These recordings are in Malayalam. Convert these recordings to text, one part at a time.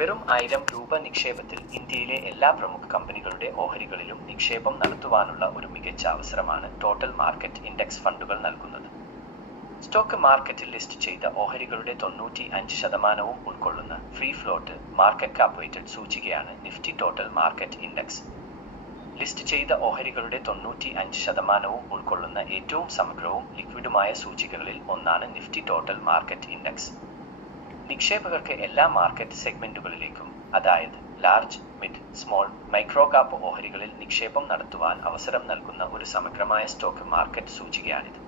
വെറും 1000 രൂപ നിക്ഷേപത്തിൽ ഇന്ത്യയിലെ എല്ലാ പ്രമുഖ കമ്പനികളുടെ ഓഹരികളിലും നിക്ഷേപം നടത്തുവാനുള്ള ഒരു മികച്ച അവസരമാണ് ടോട്ടൽ മാർക്കറ്റ് ഇൻഡെക്സ് ഫണ്ടുകൾ നൽകുന്നത്. സ്റ്റോക്ക് മാർക്കറ്റിൽ ലിസ്റ്റ് ചെയ്ത ഓഹരികളുടെ 95% ഉൾക്കൊള്ളുന്ന free float market cap weighted സൂചികയാണ് Nifty total market index. List ചെയ്ത ഓഹരികളുടെ 95% ഉൾക്കൊള്ളുന്ന ഏറ്റവും സമഗ്രവും ലിക്വിഡുമായ സൂചികകളിൽ ഒന്നാണ് നിഫ്റ്റി ടോട്ടൽ മാർക്കറ്റ് ഇൻഡെക്സ്. നിക്ഷേപകർക്ക് എല്ലാ മാർക്കറ്റ് സെഗ്മെന്റുകളിലേക്കും, അതായത് large, mid, small, micro cap ഓഹരികളിൽ നിക്ഷേപം നടത്തുവാൻ അവസരം നൽകുന്ന ഒരു സമഗ്രമായ സ്റ്റോക്ക് മാർക്കറ്റ് സൂചികയാണിത്.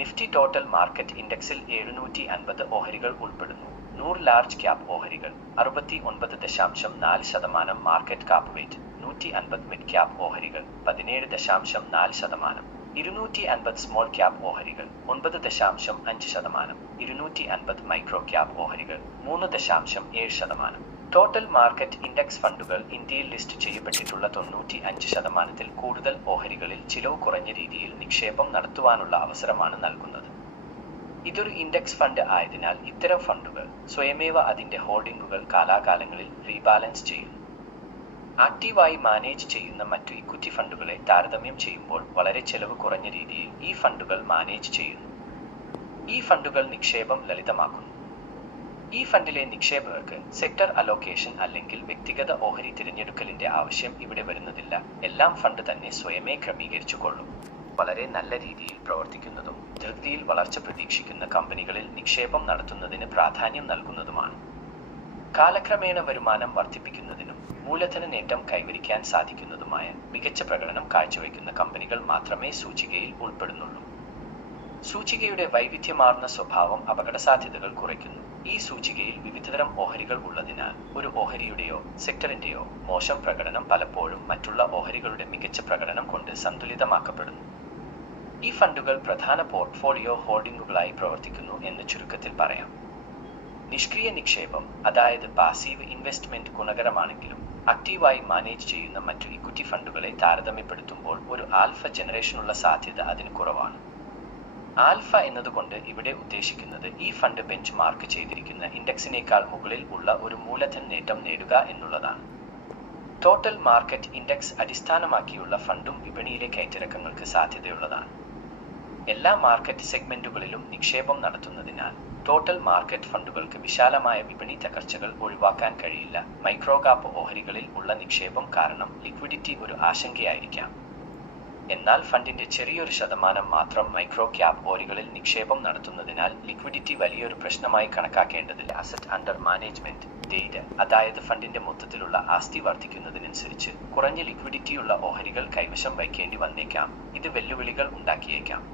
നിഫ്റ്റി ടോട്ടൽ മാർക്കറ്റ് ഇൻഡെക്സിൽ 750 ഓഹരികൾ ഉൾപ്പെടുന്നു. 100 ലാർജ് ക്യാപ് ഓഹരികൾ, 69.4% market cap weight, 150 mid cap ഓഹരികൾ, 17.4%, 250 സ്മോൾ ക്യാപ് ഓഹരികൾ, 9.5%, 250 മൈക്രോ ക്യാപ് ഓഹരികൾ, 3.7%. ടോട്ടൽ മാർക്കറ്റ് ഇൻഡെക്സ് ഫണ്ടുകൾ ഇന്ത്യയിൽ ലിസ്റ്റ് ചെയ്യപ്പെട്ടിട്ടുള്ള 95%-ൽ കൂടുതൽ ഓഹരികളിൽ ചിലവ് കുറഞ്ഞ രീതിയിൽ നിക്ഷേപം നടത്തുവാനുള്ള അവസരമാണ് നൽകുന്നത്. ഇതൊരു ഇൻഡെക്സ് ഫണ്ട് ആയതിനാൽ ഇത്തരം ഫണ്ടുകൾ സ്വയമേവ അതിന്റെ ഹോൾഡിംഗുകൾ കാലാകാലങ്ങളിൽ റീബാലൻസ് ചെയ്യുന്നു. ആക്റ്റീവായി മാനേജ് ചെയ്യുന്ന മറ്റു ഇക്വിറ്റി ഫണ്ടുകളെ താരതമ്യം ചെയ്യുമ്പോൾ വളരെ ചെലവ് കുറഞ്ഞ രീതിയിൽ ഈ ഫണ്ടുകൾ മാനേജ് ചെയ്യുന്നു. ഈ ഫണ്ടുകൾ നിക്ഷേപം ലളിതമാക്കുന്നു. ഈ ഫണ്ടിലെ നിക്ഷേപകർക്ക് സെക്ടർ അലോക്കേഷൻ അല്ലെങ്കിൽ വ്യക്തിഗത ഓഹരി തിരഞ്ഞെടുക്കലിന്റെ ആവശ്യം ഇവിടെ വരുന്നതില്ല. എല്ലാം ഫണ്ട് തന്നെ സ്വയമേ ക്രമീകരിച്ചുകൊള്ളും. വളരെ നല്ല രീതിയിൽ പ്രവർത്തിക്കുന്നതും ധൃതിയിൽ വളർച്ച പ്രതീക്ഷിക്കുന്ന കമ്പനികളിൽ നിക്ഷേപം നടത്തുന്നതിന് പ്രാധാന്യം നൽകുന്നതുമാണ്. കാലക്രമേണ വരുമാനം വർദ്ധിപ്പിക്കുന്നതിനും മൂലധന നേട്ടം കൈവരിക്കാൻ സാധിക്കുന്നതുമായ മികച്ച പ്രകടനം കാഴ്ചവെക്കുന്ന കമ്പനികൾ മാത്രമേ സൂചികയിൽ ഉൾപ്പെടുന്നുള്ളൂ. സൂചികയുടെ വൈവിധ്യമാർന്ന സ്വഭാവം അപകടസാധ്യതകൾ കുറയ്ക്കുന്നു. ഈ സൂചികയിൽ വിവിധതരം ഓഹരികൾ ഉള്ളതിനാൽ ഒരു ഓഹരിയുടെയോ സെക്ടറിന്റെയോ മോശം പ്രകടനം പലപ്പോഴും മറ്റുള്ള ഓഹരികളുടെ മികച്ച പ്രകടനം കൊണ്ട് സന്തുലിതമാക്കപ്പെടുന്നു. ഈ ഫണ്ടുകൾ പ്രധാന പോർട്ട്ഫോളിയോ ഹോൾഡിംഗുകളായി പ്രവർത്തിക്കുന്നു എന്ന് ചുരുക്കത്തിൽ പറയാം. നിഷ്ക്രിയ നിക്ഷേപം, അതായത് പാസീവ് ഇൻവെസ്റ്റ്മെന്റ് ഗുണകരമാണെങ്കിലും ആക്റ്റീവായി മാനേജ് ചെയ്യുന്ന മറ്റു ഇക്വിറ്റി ഫണ്ടുകളെ താരതമ്യപ്പെടുത്തുമ്പോൾ ഒരു ആൽഫ ജനറേഷനുള്ള സാധ്യത അതിന് കുറവാണ്. ആൽഫ എന്നതുകൊണ്ട് ഇവിടെ ഉദ്ദേശിക്കുന്നത് ഈ ഫണ്ട് ബെഞ്ച് മാർക്ക് ചെയ്തിരിക്കുന്ന ഇൻഡെക്സിനേക്കാൾ മുകളിൽ ഉള്ള ഒരു മൂലധന നേട്ടം നേടുക എന്നുള്ളതാണ്. ടോട്ടൽ മാർക്കറ്റ് ഇൻഡെക്സ് അടിസ്ഥാനമാക്കിയുള്ള ഫണ്ടും വിപണിയിലെ കയറ്റിറക്കങ്ങൾക്ക് സാധ്യതയുള്ളതാണ്. എല്ലാ മാർക്കറ്റ് സെഗ്മെന്റുകളിലും നിക്ഷേപം നടത്തുന്നതിനാൽ ടോട്ടൽ മാർക്കറ്റ് ഫണ്ടുകൾക്ക് വിശാലമായ വിപണി തകർച്ചകൾ ഒഴിവാക്കാൻ കഴിയില്ല. മൈക്രോ ക്യാപ് ഓഹരികളിൽ ഉള്ള നിക്ഷേപം കാരണം ലിക്വിഡിറ്റി ഒരു ആശങ്കയായിരിക്കാം. എന്നാൽ ഫണ്ടിന്റെ ചെറിയൊരു ശതമാനം മാത്രം മൈക്രോ ക്യാപ് ഓഹരികളിൽ നിക്ഷേപം നടത്തുന്നതിനാൽ ലിക്വിഡിറ്റി വലിയൊരു പ്രശ്നമായി കണക്കാക്കേണ്ടതില്ല. അസറ്റ് അണ്ടർ മാനേജ്മെന്റ് ഡേറ്റ, അതായത് ഫണ്ടിന്റെ മൊത്തത്തിലുള്ള ആസ്തി വർദ്ധിക്കുന്നതിനനുസരിച്ച് കുറഞ്ഞ ലിക്വിഡിറ്റിയുള്ള ഓഹരികൾ കൈവശം വയ്ക്കേണ്ടി വന്നേക്കാം. ഇത് വെല്ലുവിളികൾ ഉണ്ടാക്കിയേക്കാം.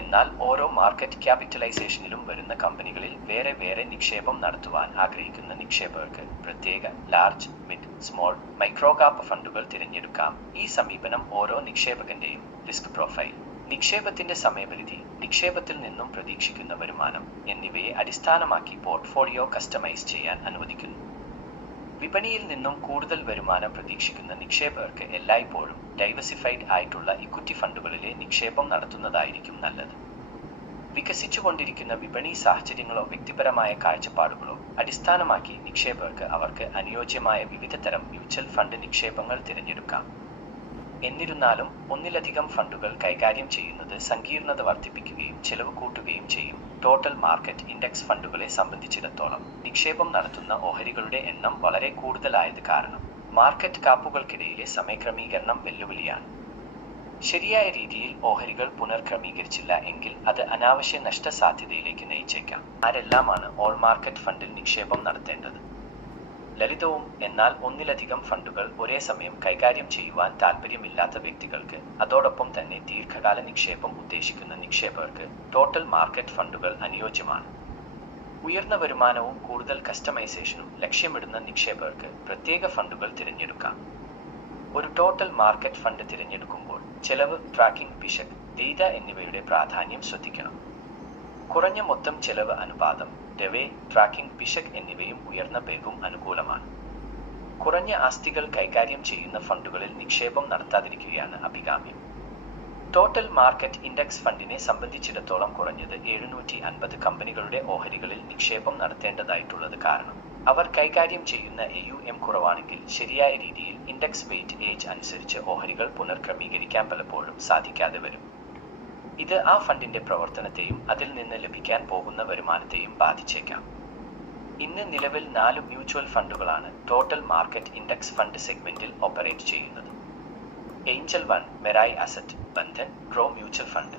എന്നാൽ ഓരോ മാർക്കറ്റ് ക്യാപിറ്റലൈസേഷനിലും വരുന്ന കമ്പനികളിൽ വേറെ നിക്ഷേപം നടത്തുവാൻ ആഗ്രഹിക്കുന്ന നിക്ഷേപകർക്ക് പ്രത്യേക large, mid, small, micro cap ഫണ്ടുകൾ തിരഞ്ഞെടുക്കാം. ഈ സമീപനം ഓരോ നിക്ഷേപകന്റെയും റിസ്ക് പ്രൊഫൈൽ, നിക്ഷേപത്തിന്റെ സമയപരിധി, നിക്ഷേപത്തിൽ നിന്നും പ്രതീക്ഷിക്കുന്ന വരുമാനം എന്നിവയെ അടിസ്ഥാനമാക്കി പോർട്ട്ഫോളിയോ കസ്റ്റമൈസ് ചെയ്യാൻ അനുവദിക്കുന്നു. വിപണിയിൽ നിന്നും കൂടുതൽ വരുമാനം പ്രതീക്ഷിക്കുന്ന നിക്ഷേപകർക്ക് എല്ലായ്പ്പോഴും ഡൈവേഴ്സിഫൈഡ് ആയിട്ടുള്ള ഇക്വിറ്റി ഫണ്ടുകളിലെ നിക്ഷേപം നടത്തുന്നതായിരിക്കും നല്ലത്. വികസിച്ചുകൊണ്ടിരിക്കുന്ന വിപണി സാഹചര്യങ്ങളോ വ്യക്തിപരമായ കാഴ്ചപ്പാടുകളോ അടിസ്ഥാനമാക്കി നിക്ഷേപകർക്ക് അവർക്ക് അനുയോജ്യമായ വിവിധ തരം മ്യൂച്വൽ ഫണ്ട് നിക്ഷേപങ്ങൾ തിരഞ്ഞെടുക്കാം. എന്നിരുന്നാലും ഒന്നിലധികം ഫണ്ടുകൾ കൈകാര്യം ചെയ്യുന്നത് സങ്കീർണത വർദ്ധിപ്പിക്കുകയും ചെലവ് കൂട്ടുകയും ചെയ്യും. ടോട്ടൽ മാർക്കറ്റ് ഇൻഡെക്സ് ഫണ്ടുകളെ സംബന്ധിച്ചിടത്തോളം നിക്ഷേപം നടത്തുന്ന ഓഹരികളുടെ എണ്ണം വളരെ കൂടുതലായത് കാരണം മാർക്കറ്റ് ക്യാപ്പുകൾക്കിടയിലെ സമയക്രമീകരണം വെല്ലുവിളിയാണ്. ശരിയായ രീതിയിൽ ഓഹരികൾ പുനർക്രമീകരിച്ചില്ല എങ്കിൽ അത് അനാവശ്യ നഷ്ടസാധ്യതയിലേക്ക് നയിച്ചേക്കാം. ആരെല്ലാമാണ് ഓൾ മാർക്കറ്റ് ഫണ്ടിൽ നിക്ഷേപം നടത്തേണ്ടത്? ലളിതവും എന്നാൽ ഒന്നിലധികം ഫണ്ടുകൾ ഒരേ സമയം കൈകാര്യം ചെയ്യുവാൻ താൽപ്പര്യമില്ലാത്ത വ്യക്തികൾക്ക്, അതോടൊപ്പം തന്നെ ദീർഘകാല നിക്ഷേപം ഉദ്ദേശിക്കുന്ന നിക്ഷേപകർക്ക് ടോട്ടൽ മാർക്കറ്റ് ഫണ്ടുകൾ അനുയോജ്യമാണ്. ഉയർന്ന വരുമാനവും കൂടുതൽ കസ്റ്റമൈസേഷനും ലക്ഷ്യമിടുന്ന നിക്ഷേപകർക്ക് പ്രത്യേക ഫണ്ടുകൾ തിരഞ്ഞെടുക്കാം. ഒരു ടോട്ടൽ മാർക്കറ്റ് ഫണ്ട് തിരഞ്ഞെടുക്കുമ്പോൾ ചെലവ് ട്രാക്കിംഗ്, പിശക്, ഡേറ്റ എന്നിവയുടെ പ്രാധാന്യം ശ്രദ്ധിക്കണം. കുറഞ്ഞ മൊത്തം ചെലവ് അനുപാതം, ഡെവേ, ട്രാക്കിംഗ്, പിശക് എന്നിവയും ഉയർന്ന ബേഗും അനുകൂലമാണ്. കുറഞ്ഞ ആസ്തികൾ കൈകാര്യം ചെയ്യുന്ന ഫണ്ടുകളിൽ നിക്ഷേപം നടത്താതിരിക്കുകയാണ് അഭികാമ്യം. ടോട്ടൽ മാർക്കറ്റ് ഇൻഡെക്സ് ഫണ്ടിനെ സംബന്ധിച്ചിടത്തോളം കുറഞ്ഞത് 750 കമ്പനികളുടെ ഓഹരികളിൽ നിക്ഷേപം നടത്തേണ്ടതായിട്ടുള്ളത് കാരണം അവർ കൈകാര്യം ചെയ്യുന്ന AUM കുറവാണെങ്കിൽ ശരിയായ രീതിയിൽ ഇൻഡെക്സ് വെയിറ്റ് ഏജ് അനുസരിച്ച് ഓഹരികൾ പുനർക്രമീകരിക്കാൻ പലപ്പോഴും സാധിക്കാതെ വരും. ഇത് ആ ഫണ്ടിന്റെ പ്രവർത്തനത്തെയും അതിൽ നിന്ന് ലഭിക്കാൻ പോകുന്ന വരുമാനത്തെയും ബാധിച്ചേക്കാം. ഇന്ന് നിലവിൽ 4 മ്യൂച്വൽ ഫണ്ടുകളാണ് ടോട്ടൽ മാർക്കറ്റ് ഇൻഡെക്സ് ഫണ്ട് സെഗ്മെന്റിൽ ഓപ്പറേറ്റ് ചെയ്യുന്നത്. Angel One, Mirae Asset, Bandhan, Groww mutual fund.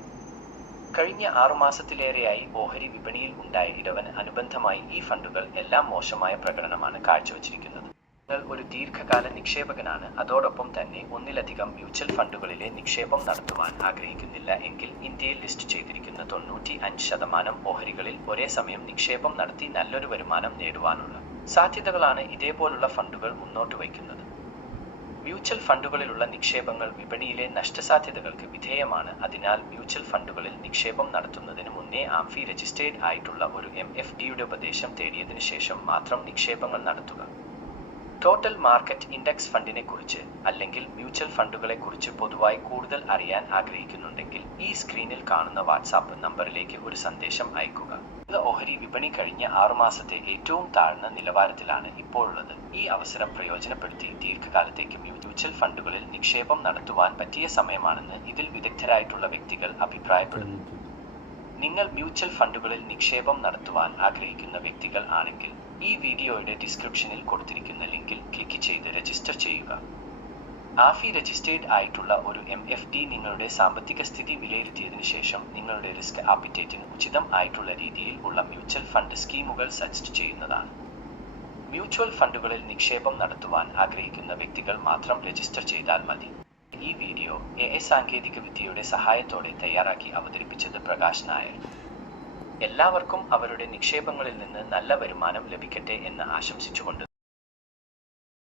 കഴിഞ്ഞ 6 മാസത്തിലേറെയായി ഓഹരി വിപണിയിൽ ഉണ്ടായ ഇടിവിന് അനുബന്ധമായി ഈ ഫണ്ടുകൾ എല്ലാം മോശമായ പ്രകടനമാണ് കാഴ്ചവച്ചിരിക്കുന്നത്. നിങ്ങൾ ഒരു ദീർഘകാല നിക്ഷേപകനാണ്, അതോടൊപ്പം തന്നെ ഒന്നിലധികം മ്യൂച്വൽ ഫണ്ടുകളിലെ നിക്ഷേപം നടത്തുവാൻ ആഗ്രഹിക്കുന്നില്ല എങ്കിൽ ഇന്ത്യയിൽ ലിസ്റ്റ് ചെയ്തിരിക്കുന്ന 95% ഓഹരികളിൽ ഒരേ സമയം നിക്ഷേപം നടത്തി നല്ലൊരു വരുമാനം നേടുവാനുള്ള സാധ്യതകളാണ് ഇതേപോലുള്ള ഫണ്ടുകൾ മുന്നോട്ട് വയ്ക്കുന്നത്. മ്യൂച്വൽ ഫണ്ടുകളിലുള്ള നിക്ഷേപങ്ങൾ വിപണിയിലെ നഷ്ടസാധ്യതകൾക്ക് വിധേയമാണ്. അതിനാൽ മ്യൂച്വൽ ഫണ്ടുകളിൽ നിക്ഷേപം നടത്തുന്നതിന് മുന്നേ ആംഫി രജിസ്റ്റേർഡ് ആയിട്ടുള്ള ഒരു MFDയുടെ ഉപദേശം തേടിയതിനു ശേഷം മാത്രം നിക്ഷേപങ്ങൾ നടത്തുക. ടോട്ടൽ മാർക്കറ്റ് ഇൻഡെക്സ് ഫണ്ടിനെ കുറിച്ച് അല്ലെങ്കിൽ മ്യൂച്വൽ ഫണ്ടുകളെ കുറിച്ച് പൊതുവായി കൂടുതൽ അറിയാൻ ആഗ്രഹിക്കുന്നുണ്ടെങ്കിൽ ഈ സ്ക്രീനിൽ കാണുന്ന വാട്സാപ്പ് നമ്പറിലേക്ക് ഒരു സന്ദേശം അയക്കുക. ഓഹരി വിപണി കഴിഞ്ഞ 6 മാസത്തെ ഏറ്റവും താഴ്ന്ന നിലവാരത്തിലാണ് ഇപ്പോഴുള്ളത്. ഈ അവസരം പ്രയോജനപ്പെടുത്തി ദീർഘകാലത്തേക്ക് മ്യൂച്വൽ ഫണ്ടുകളിൽ നിക്ഷേപം നടത്തുവാൻ പറ്റിയ സമയമാണെന്ന് ഇതിൽ വിദഗ്ധരായിട്ടുള്ള വ്യക്തികൾ അഭിപ്രായപ്പെടുന്നു. നിങ്ങൾ മ്യൂച്വൽ ഫണ്ടുകളിൽ നിക്ഷേപം നടത്തുവാൻ ആഗ്രഹിക്കുന്ന വ്യക്തികൾ ആണെങ്കിൽ ഈ വീഡിയോയുടെ ഡിസ്ക്രിപ്ഷനിൽ കൊടുത്തിരിക്കുന്ന ലിങ്കിൽ ക്ലിക്ക് ചെയ്ത് രജിസ്റ്റർ ചെയ്യുക. ആഫി രജിസ്റ്റേർഡ് ആയിട്ടുള്ള ഒരു MFD നിങ്ങളുടെ സാമ്പത്തിക സ്ഥിതി വിലയിരുത്തിയതിനു ശേഷം നിങ്ങളുടെ റിസ്ക് ആപ്പിറ്റേറ്റിന് ഉചിതം ആയിട്ടുള്ള രീതിയിൽ ഉള്ള മ്യൂച്വൽ ഫണ്ട് സ്കീമുകൾ സജസ്റ്റ് ചെയ്യുന്നതാണ്. മ്യൂച്വൽ ഫണ്ടുകളിൽ നിക്ഷേപം നടത്തുവാൻ ആഗ്രഹിക്കുന്ന വ്യക്തികൾ മാത്രം രജിസ്റ്റർ ചെയ്താൽ മതി. ഈ വീഡിയോ AI സാങ്കേതികവിദ്യയുടെ സഹായത്തോടെ തയ്യാറാക്കി അവതരിപ്പിച്ചത് പ്രകാശ് നായർ. എല്ലാവർക്കും അവരുടെ നിക്ഷേപങ്ങളിൽ നിന്ന് നല്ല വരുമാനം ലഭിക്കട്ടെ എന്ന് ആശംസിച്ചുകൊണ്ട്